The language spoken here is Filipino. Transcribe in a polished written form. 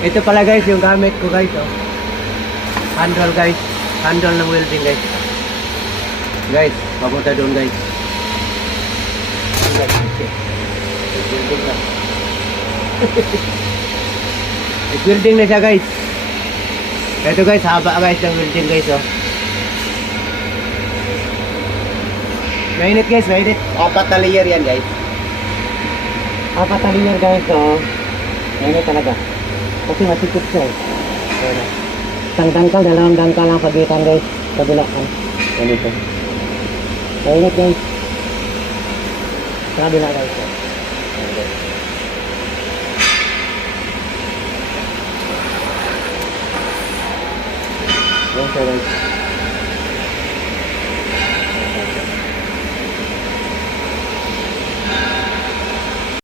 Ito pala guys, yung gamit ko guys, oh. Handle guys. Handle ng welding guys. Guys, papunta doon guys. Welding na. Welding na siya guys. Ito guys, haba guys ng welding guys, oh. Mainit guys, mainit. 4 na layer yan guys. 4 na layer guys, oh. Mainit talaga. Kasi masikip siya, eh. Isang dangkal, dalawang dangkal lang pagitan guys. Kabila kan. Ganito. Mainit guys. Sa kabila guys, oh. Yan siya guys.